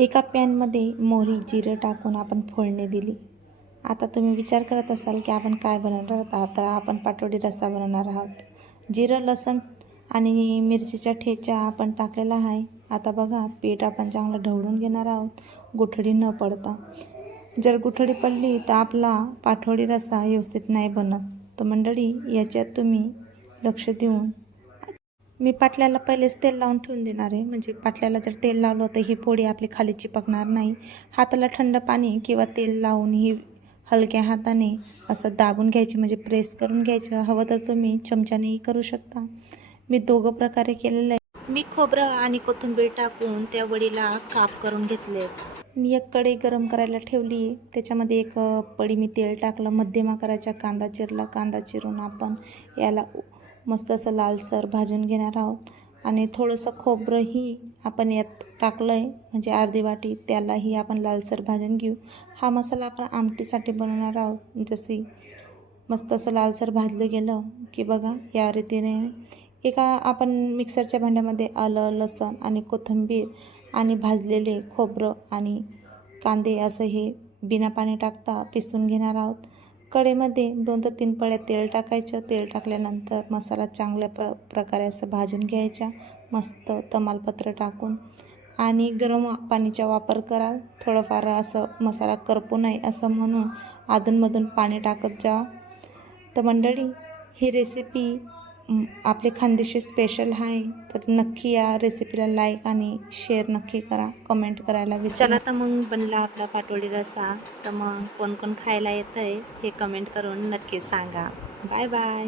एका पॅनमध्ये मोहरी जिरं टाकून आपण फोडणी दिली. आता तुम्ही विचार करत असाल की आपण काय बनवणार आहोत? आता आपण पाटोडी रस्सा बनवणार आहोत. जिरं लसण आणि मिरचीच्या ठेचा आपण टाकलेला आहे. आता बघा पीठ आपण चांगलं ढवळून घेणार आहोत. गुठळी न पडता. जर गुठळी पडली तर आपला पाठवडी रस्सा व्यवस्थित नाही बनत. तर मंडळी याच्यात तुम्ही लक्ष देऊन मी पाटल्याला पहिलेच तेल लावून ठेवून देणार आहे. म्हणजे पाटल्याला जर तेल लावलं तर ही पोळी आपली खाली चिपकणार नाही. हाताला थंड पाणी किंवा तेल लावून ही हलक्या हाताने असं दाबून घ्यायची म्हणजे प्रेस करून घ्यायचं. हवं तर तुम्ही चमच्यानेही करू शकता. मी दोघं प्रकारे केलेलं आहे. मी खोबरं आणि कोथिंबीर टाकून त्या वडीला काप करून घेतले. मी एक कढई गरम करायला ठेवली. त्याच्यामध्ये एक पडी मी तेल टाकलं. मध्यम आकाराचा कांदा चिरला. कांदा चिरून आपण याला मस्त असं लालसर भाजून घेणार आहोत. आणि थोडंसं खोबरंही आपण यात टाकलं आहे म्हणजे अर्धी वाटी त्यालाही आपण लालसर भाजून घेऊ. हा मसाला आपण आमटीसाठी बनवणार आहोत. जशी मस्त असं लालसर भाजलं गेलं की बघा या रीतीने एका आपण मिक्सरच्या भांड्यामध्ये आलं लसण आणि कोथिंबीर आणि भाजलेले खोबरं आणि कांदे असं हे बिना पाणी टाकता पिसून घेणार आहोत. कडेमध्ये दोन ते तीन पळ्या तेल टाकायचं. तेल टाकल्यानंतर मसाला चांगल्या प्र प्रकारे असं भाजून घ्यायचा. मस्त तमालपत्र टाकून. आणि गरम पाणीचा वापर करा. थोडंफार असं मसाला करपू नये असं म्हणून अधूनमधून पाणी टाकत जा. तर मंडळी ही रेसिपी आपली खानदेशी स्पेशल आहे तर नक्की या रेसिपीला लाईक आणि शेअर नक्की करा कमेंट करायला चला तर मग बनला आपला पाटोळी रसा. तर मग कोण कोण खायला येतं आहे हे कमेंट करून नक्की सांगा. Bye bye